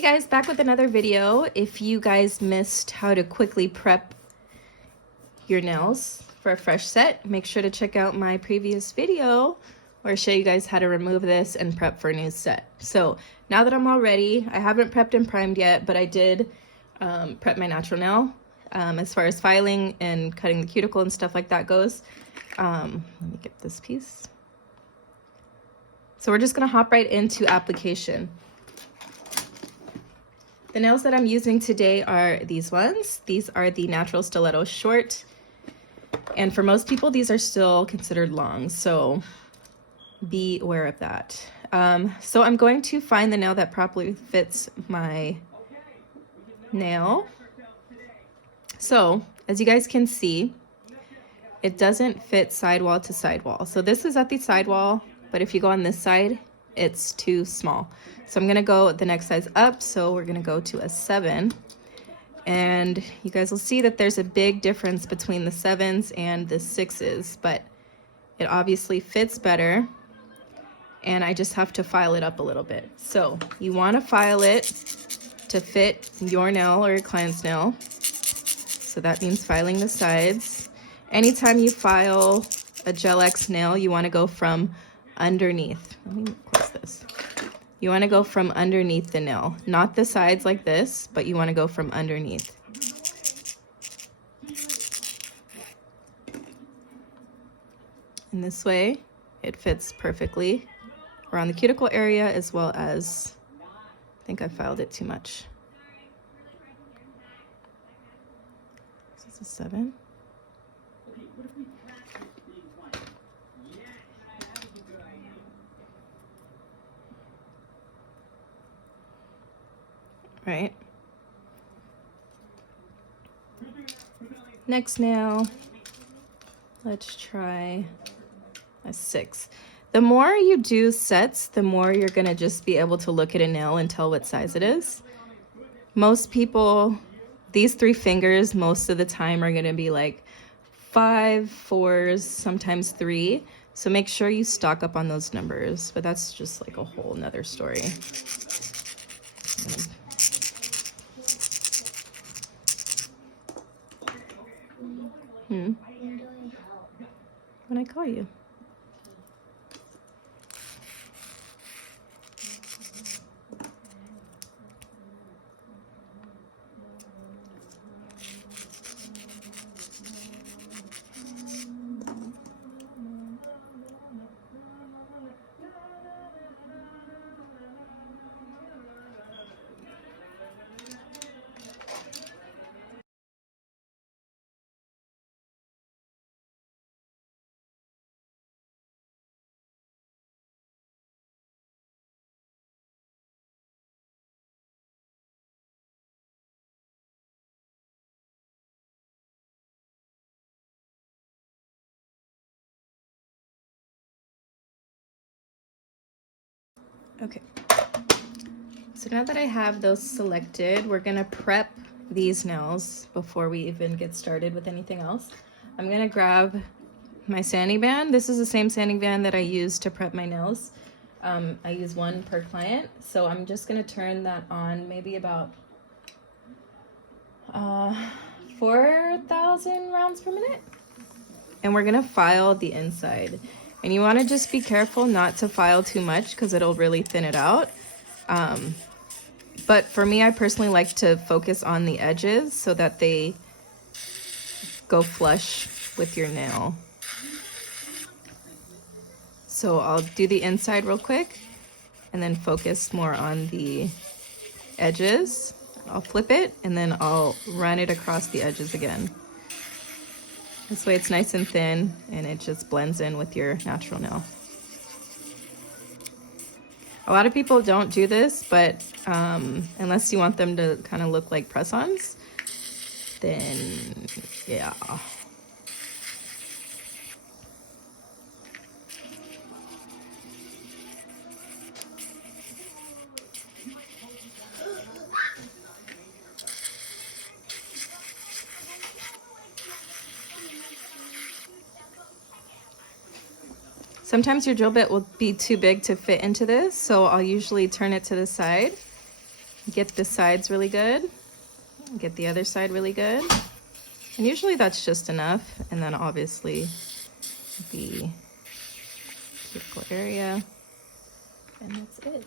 Hey guys, back with another video. If you guys missed how to quickly prep your nails for a fresh set, make sure to check out my previous video where I show you guys how to remove this and prep for a new set. So now that I'm all ready, I haven't prepped and primed yet, but I did prep my natural nail as far as filing and cutting the cuticle and stuff like that goes. Let me get this piece. So we're just gonna hop right into application. The nails that I'm using today are these ones. These are the Natural Stiletto Short. And for most people, these are still considered long, so be aware of that. So I'm going to find the nail that properly fits my nail. So as you guys can see, it doesn't fit sidewall to sidewall. So this is at the sidewall, but if you go on this side, it's too small. So I'm gonna go the next size up. So we're gonna go to a 7. And you guys will see that there's a big difference between the 7s and the 6s, but it obviously fits better. And I just have to file it up a little bit. So you wanna file it to fit your nail or your client's nail. So that means filing the sides. Anytime you file a Gel X nail, you wanna go from underneath. Let me close this. You want to go from underneath the nail, not the sides like this, but you want to go from underneath. And this way, it fits perfectly around the cuticle area as well as, I think I filed it too much. This is a 7. Right. Next nail, let's try a 6. The more you do sets, the more you're gonna just be able to look at a nail and tell what size it is. Most people, these 3 fingers, most of the time are gonna be like 5, 4s, sometimes 3. So make sure you stock up on those numbers, but that's just like a whole nother story. When I call you. Okay, so now that I have those selected, we're gonna prep these nails before we even get started with anything else. I'm gonna grab my sanding band. This is the same sanding band that I use to prep my nails. I use 1 per client, so I'm just gonna turn that on maybe about 4,000 rounds per minute. And we're gonna file the inside. And you wanna just be careful not to file too much because it'll really thin it out. But for me, I personally like to focus on the edges so that they go flush with your nail. So I'll do the inside real quick and then focus more on the edges. I'll flip it and then I'll run it across the edges again. This way it's nice and thin and it just blends in with your natural nail. A lot of people don't do this, but unless you want them to kind of look like press-ons, then yeah. Sometimes your drill bit will be too big to fit into this, so I'll usually turn it to the side get the sides really good, get the other side really good. And usually that's just enough. And then obviously the cuticle area, and that's it.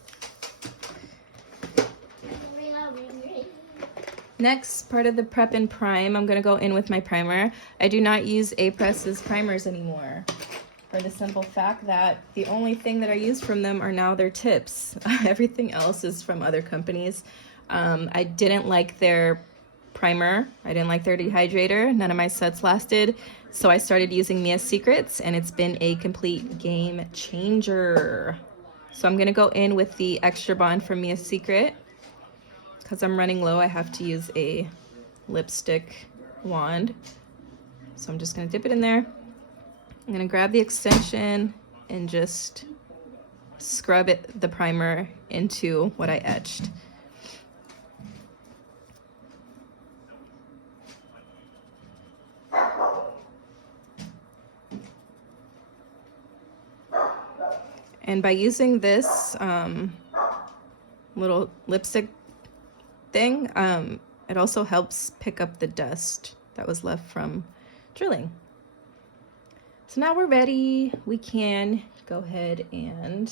Next part of the prep and prime, I'm gonna go in with my primer. I do not use A-Press's primers anymore, for the simple fact that the only thing that I use from them are now their tips. Everything else is from other companies. I didn't like their primer. I didn't like their dehydrator. None of my sets lasted. So I started using Mia's Secrets, and it's been a complete game changer. So I'm gonna go in with the Extra Bond from Mia's Secret. Because I'm running low, I have to use a lipstick wand. So I'm just gonna dip it in there. I'm gonna grab the extension and just scrub the primer into what I etched. And by using this little lipstick thing, it also helps pick up the dust that was left from drilling. So now we're ready. We can go ahead and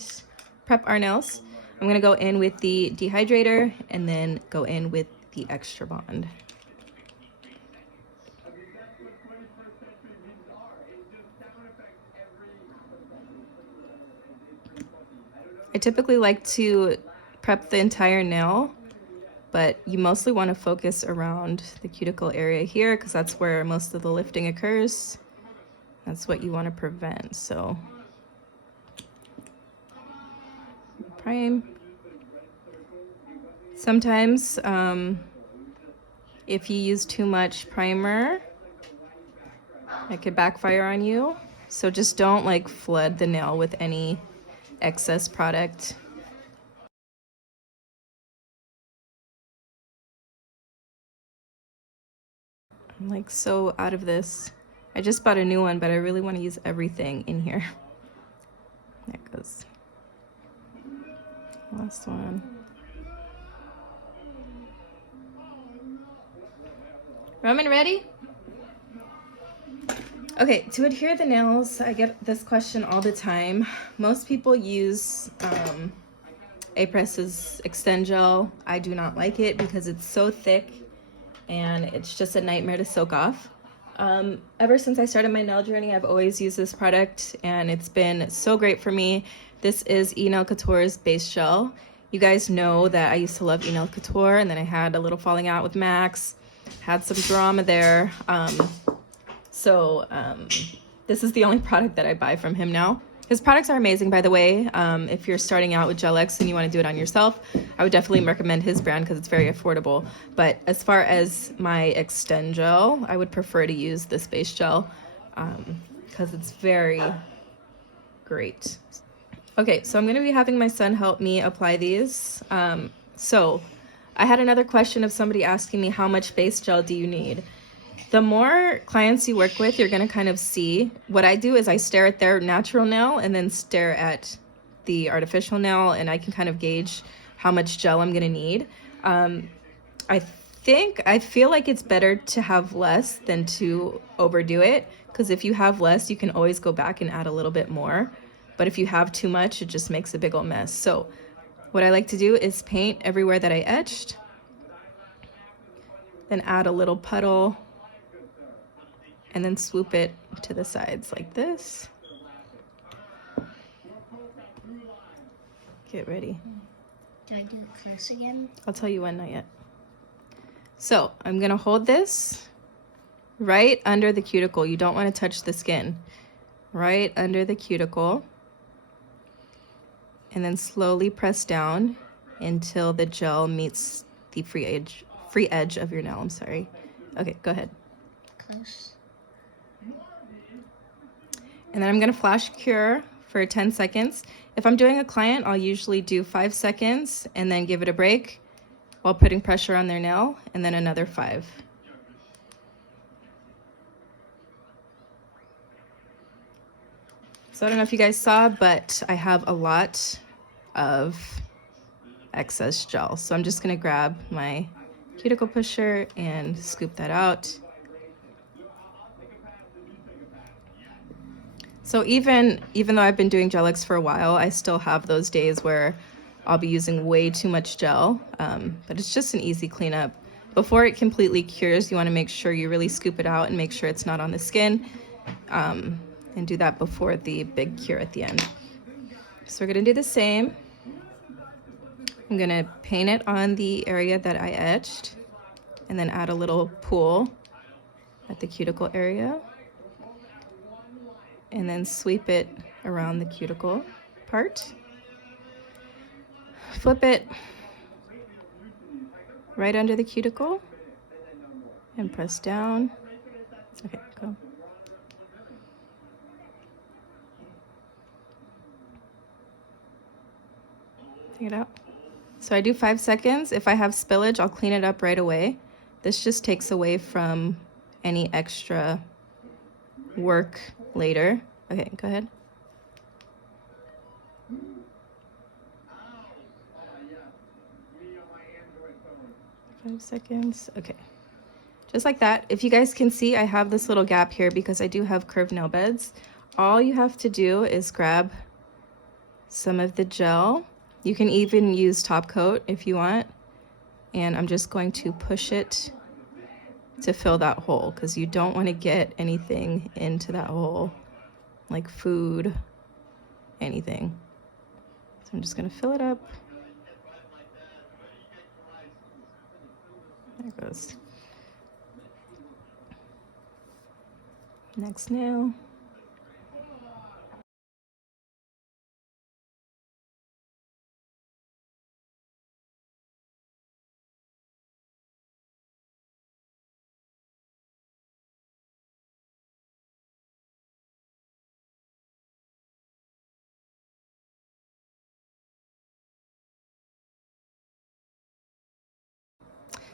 prep our nails. I'm gonna go in with the dehydrator and then go in with the Extra Bond. I typically like to prep the entire nail, but you mostly want to focus around the cuticle area here because that's where most of the lifting occurs. That's what you want to prevent. So prime. Sometimes if you use too much primer, it could backfire on you. So just don't like flood the nail with any excess product. I'm like so out of this. I just bought a new one, but I really want to use everything in here. There it goes. Last one. Roman, ready? Okay, to adhere the nails, I get this question all the time. Most people use A-Press's Extend Gel. I do not like it because it's so thick and it's just a nightmare to soak off. Ever since I started my nail journey, I've always used this product and it's been so great for me. This is Nail Couture's base gel. You guys know that I used to love Nail Couture, and then I had a little falling out with Max, had some drama there. So this is the only product that I buy from him now. His products are amazing, by the way. If you're starting out with Gel-X and you want to do it on yourself, I would definitely recommend his brand because it's very affordable. But as far as my Extend Gel, I would prefer to use this base gel because it's very great. Okay, so I'm going to be having my son help me apply these. So I had another question of somebody asking me, how much base gel do you need? The more clients you work with, you're going to kind of see. What I do is I stare at their natural nail and then stare at the artificial nail, and I can kind of gauge how much gel I'm going to need. I feel like it's better to have less than to overdo it, because if you have less, you can always go back and add a little bit more. But if you have too much, it just makes a big old mess. So what I like to do is paint everywhere that I etched, then add a little puddle, and then swoop it to the sides like this. Get ready. Do I do it close again? I'll tell you when, not yet. So I'm gonna hold this right under the cuticle. You don't want to touch the skin. Right under the cuticle. And then slowly press down until the gel meets the free edge of your nail. I'm sorry. Okay, go ahead. Close. And then I'm gonna flash cure for 10 seconds. If I'm doing a client, I'll usually do 5 seconds and then give it a break while putting pressure on their nail, and then another 5. So I don't know if you guys saw, but I have a lot of excess gel. So I'm just gonna grab my cuticle pusher and scoop that out. So even though I've been doing Gel-X for a while, I still have those days where I'll be using way too much gel, but it's just an easy cleanup. Before it completely cures, you want to make sure you really scoop it out and make sure it's not on the skin, and do that before the big cure at the end. So we're going to do the same. I'm going to paint it on the area that I etched and then add a little pool at the cuticle area. And then sweep it around the cuticle part. Flip it right under the cuticle and press down. Okay, go. Take it out. So I do 5 seconds. If I have spillage, I'll clean it up right away. This just takes away from any extra work later. Okay, go ahead. 5 seconds. Okay. Just like that. If you guys can see, I have this little gap here because I do have curved nail beds. All you have to do is grab some of the gel. You can even use top coat if you want. And I'm just going to push it to fill that hole because you don't want to get anything into that hole, like food, anything. So I'm just going to fill it up. There it goes. Next nail.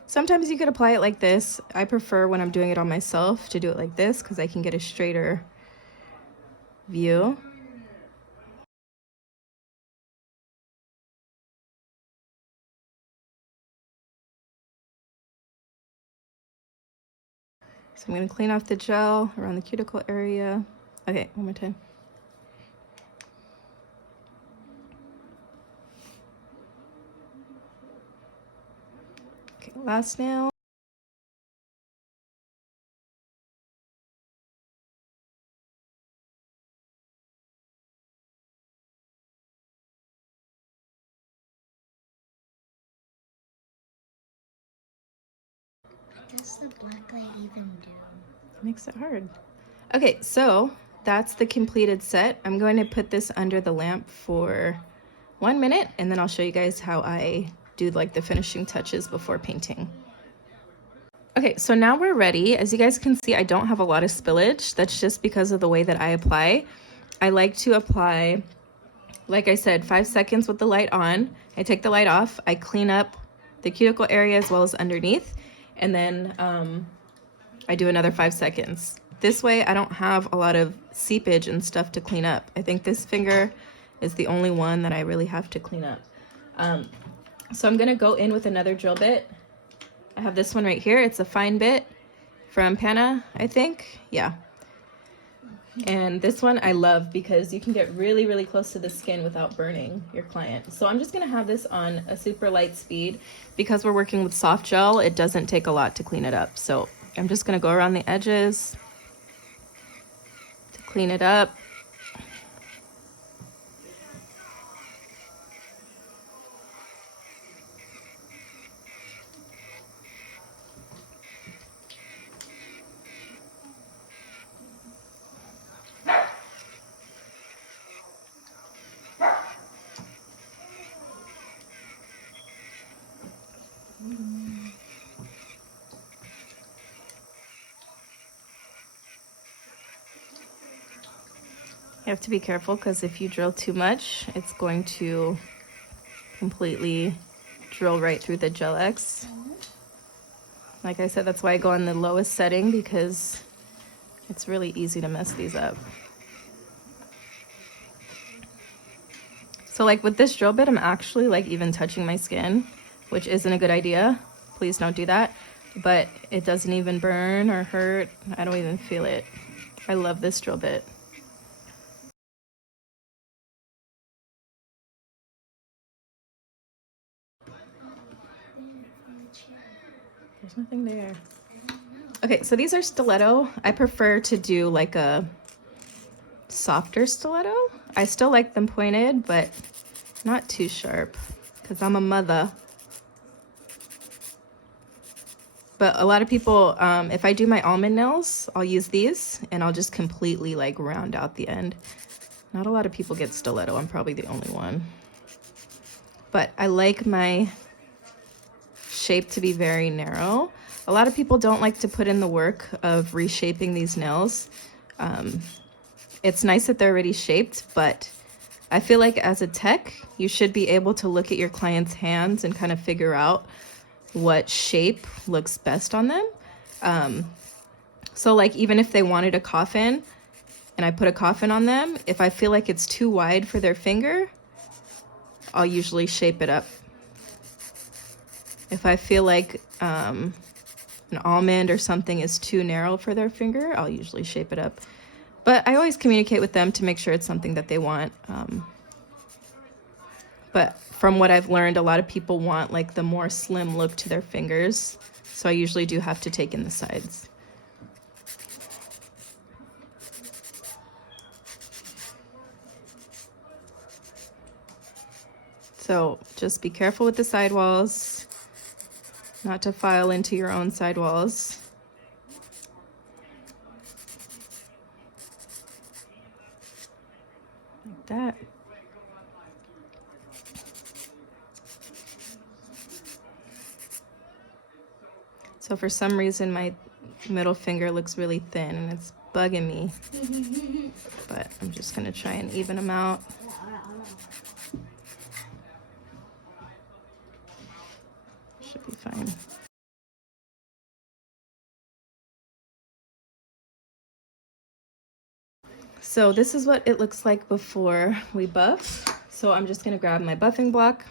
Sometimes you could apply it like this. I prefer when I'm doing it on myself to do it like this because I can get a straighter view. So I'm going to clean off the gel around the cuticle area. Okay, one more time. Okay, last nail. What does the black light even do? Makes it hard. Okay, so that's the completed set. I'm going to put this under the lamp for 1 minute and then I'll show you guys how I do like the finishing touches before painting. Okay, so now we're ready. As you guys can see, I don't have a lot of spillage. That's just because of the way that I apply. I like to apply, like I said, 5 seconds with the light on. I take the light off, I clean up the cuticle area as well as underneath, and then I do another 5 seconds. This way I don't have a lot of seepage and stuff to clean up. I think this finger is the only one that I really have to clean up. So I'm gonna go in with another drill bit. I have this one right here. It's a fine bit from Pana, I think. Yeah. And this one I love because you can get really, really close to the skin without burning your client. So I'm just gonna have this on a super light speed. Because we're working with soft gel, it doesn't take a lot to clean it up. So I'm just gonna go around the edges to clean it up. You have to be careful because if you drill too much, it's going to completely drill right through the Gel-X. Like I said, that's why I go on the lowest setting because it's really easy to mess these up. So like with this drill bit, I'm actually like even touching my skin, which isn't a good idea. Please don't do that. But it doesn't even burn or hurt. I don't even feel it. I love this drill bit. There's nothing there. Okay, so these are stiletto. I prefer to do like a softer stiletto. I still like them pointed, but not too sharp because I'm a mother. But a lot of people, if I do my almond nails, I'll use these and I'll just completely like round out the end. Not a lot of people get stiletto. I'm probably the only one. But I like my shape to be very narrow. A lot of people don't like to put in the work of reshaping these nails. It's nice that they're already shaped, but I feel like as a tech, you should be able to look at your client's hands and kind of figure out what shape looks best on them. So like even if they wanted a coffin and I put a coffin on them, if I feel like it's too wide for their finger, I'll usually shape it up. If I feel like an almond or something is too narrow for their finger, I'll usually shape it up. But I always communicate with them to make sure it's something that they want. But from what I've learned, a lot of people want like the more slim look to their fingers. So I usually do have to take in the sides. So just be careful with the sidewalls, not to file into your own sidewalls. Like that. So for some reason, my middle finger looks really thin and it's bugging me. But I'm just gonna try and even them out. Should be fine. So this is what it looks like before we buff. So I'm just gonna grab my buffing block.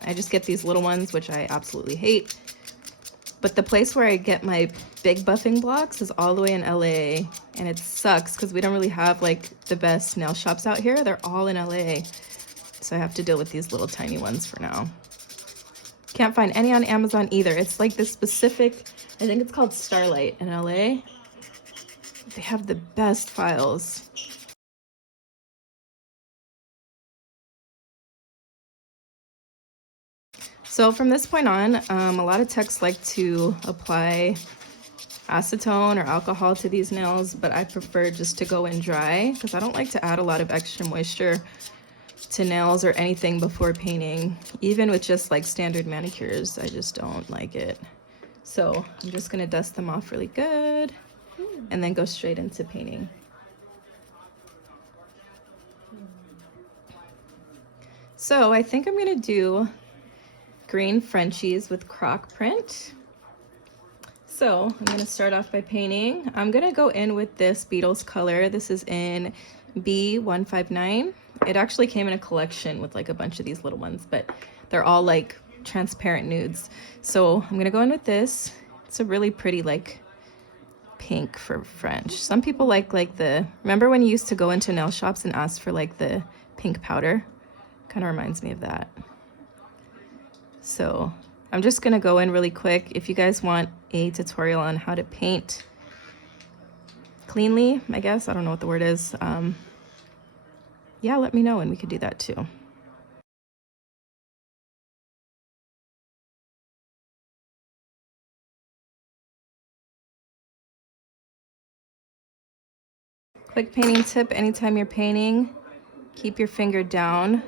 I just get these little ones, which I absolutely hate. But the place where I get my big buffing blocks is all the way in LA, and it sucks because we don't really have like the best nail shops out here. They're all in LA. So I have to deal with these little tiny ones for now. Can't find any on Amazon either. It's like this specific, I think it's called Starlight in LA. They have the best files. So from this point on, a lot of techs like to apply acetone or alcohol to these nails, but I prefer just to go in dry because I don't like to add a lot of extra moisture to nails or anything before painting. Even with just like standard manicures, I just don't like it. So I'm just gonna dust them off really good and then go straight into painting. So I think I'm gonna do green Frenchies with Croc print. So I'm gonna start off by painting. I'm gonna go in with this Beatles color. This is in B159. It actually came in a collection with like a bunch of these little ones, but they're all like transparent nudes. So I'm gonna go in with this. It's a really pretty like pink for French. Some people like the, remember when you used to go into nail shops and ask for like the pink powder? Kind of reminds me of that. So I'm just gonna go in really quick. If you guys want a tutorial on how to paint cleanly, I guess, I don't know what the word is, yeah, let me know and we could do that too. Quick painting tip, anytime you're painting, keep your finger down,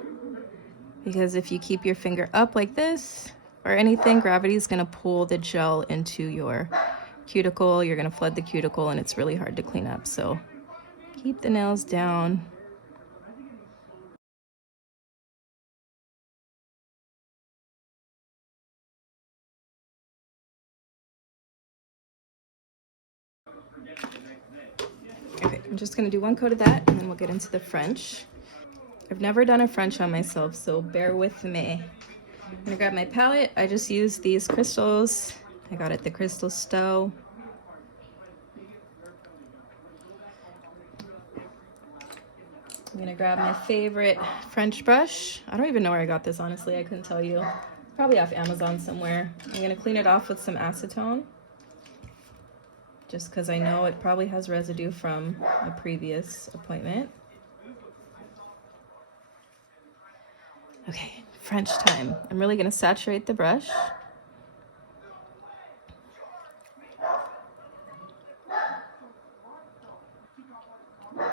because if you keep your finger up like this or anything, gravity is gonna pull the gel into your cuticle. You're gonna flood the cuticle and it's really hard to clean up. So keep the nails down. Okay, I'm just gonna do one coat of that and then we'll get into the French. I've never done a French on myself, so bear with me. I'm gonna grab my palette. I just used these crystals. I got it at the crystal store. I'm gonna grab my favorite French brush. I don't even know where I got this, honestly. I couldn't tell you. Probably off Amazon somewhere. I'm gonna clean it off with some acetone, just because I know it probably has residue from a previous appointment. Okay, French time. I'm really gonna saturate the brush.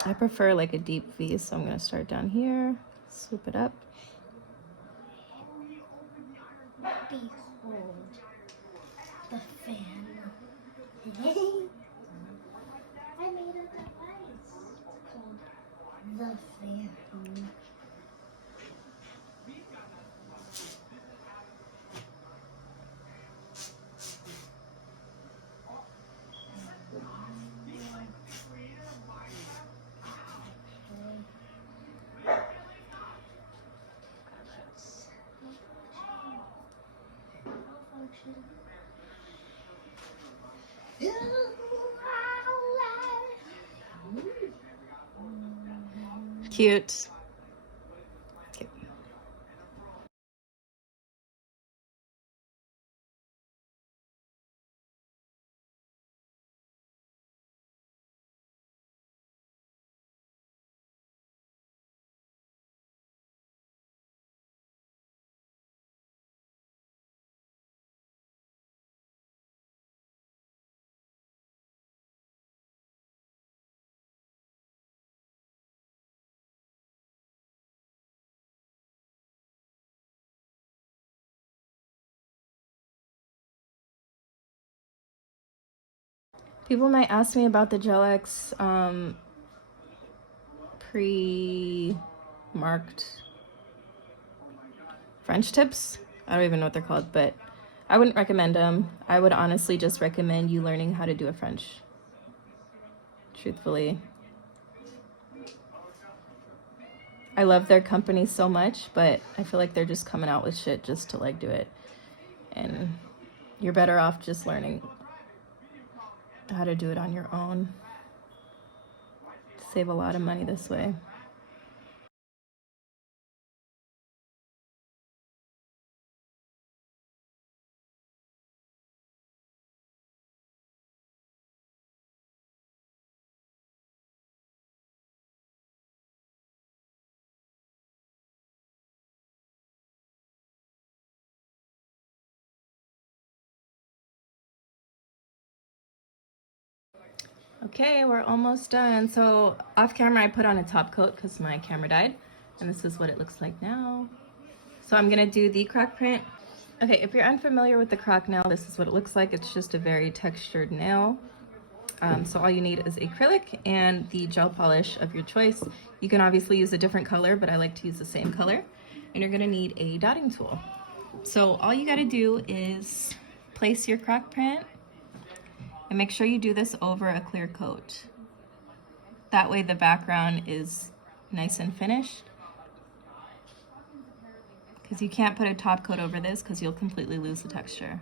I prefer like a deep V, so I'm gonna start down here, swoop it up. Behold the fan. I made a device called the fan. Cute. Okay. People might ask me about the Gel X pre-marked French tips. I don't even know what they're called, but I wouldn't recommend them. I would honestly just recommend you learning how to do a French. Truthfully. I love their company so much, but I feel like they're just coming out with shit just to like do it. And you're better off just learning how to do it on your own. Save a lot of money this way. Okay, we're almost done. So off camera, I put on a top coat because my camera died. And this is what it looks like now. So I'm gonna do the Croc print. Okay, if you're unfamiliar with the Croc nail, this is what it looks like. It's just a very textured nail. So all you need is acrylic and the gel polish of your choice. You can obviously use a different color, but I like to use the same color. And you're gonna need a dotting tool. So all you gotta do is place your Croc print and make sure you do this over a clear coat. That way the background is nice and finished. Because you can't put a top coat over this because you'll completely lose the texture.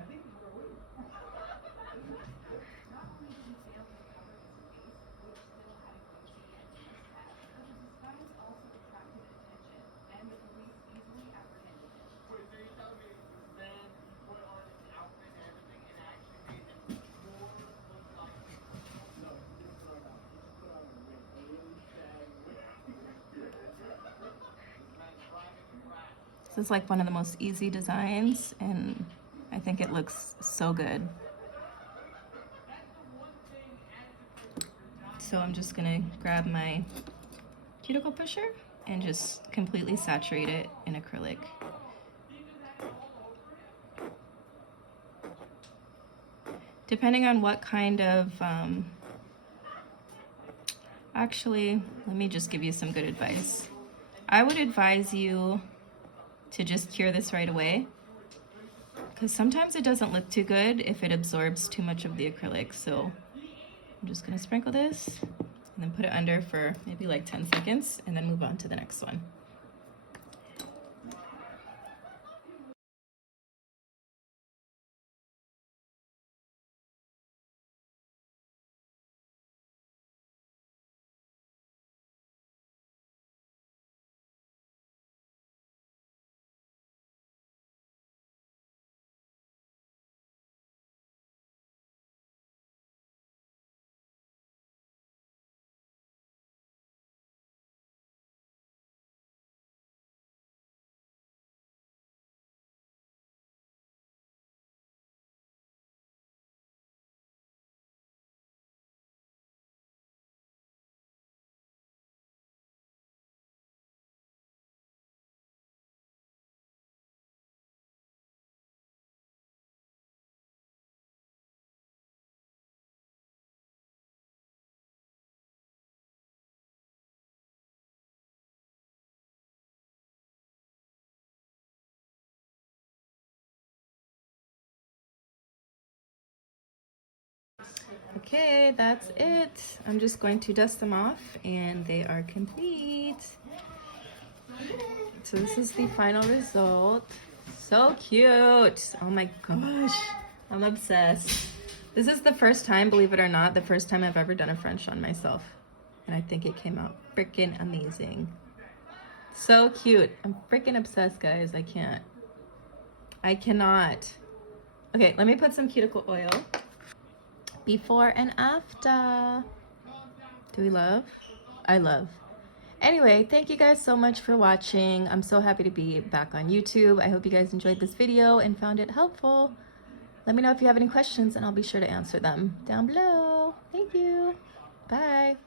This is like one of the most easy designs, and I think it looks so good. So I'm just gonna grab my cuticle pusher and just completely saturate it in acrylic. Depending on what kind of, actually, let me just give you some good advice. I would advise you to just cure this right away, because sometimes it doesn't look too good if it absorbs too much of the acrylic. So I'm just gonna sprinkle this and then put it under for maybe like 10 seconds and then move on to the next one. Okay, that's it. I'm just going to dust them off and they are complete. So this is the final result. So cute. Oh my gosh. I'm obsessed. This is the first time, believe it or not, the first time I've ever done a French on myself. And I think it came out freaking amazing. So cute. I'm freaking obsessed, guys. I cannot. Okay, let me put some cuticle oil. Before and after. Do we love? I love. Anyway, thank you guys so much for watching. I'm so happy to be back on YouTube. I hope you guys enjoyed this video and found it helpful. Let me know if you have any questions and I'll be sure to answer them down below. Thank you. Bye.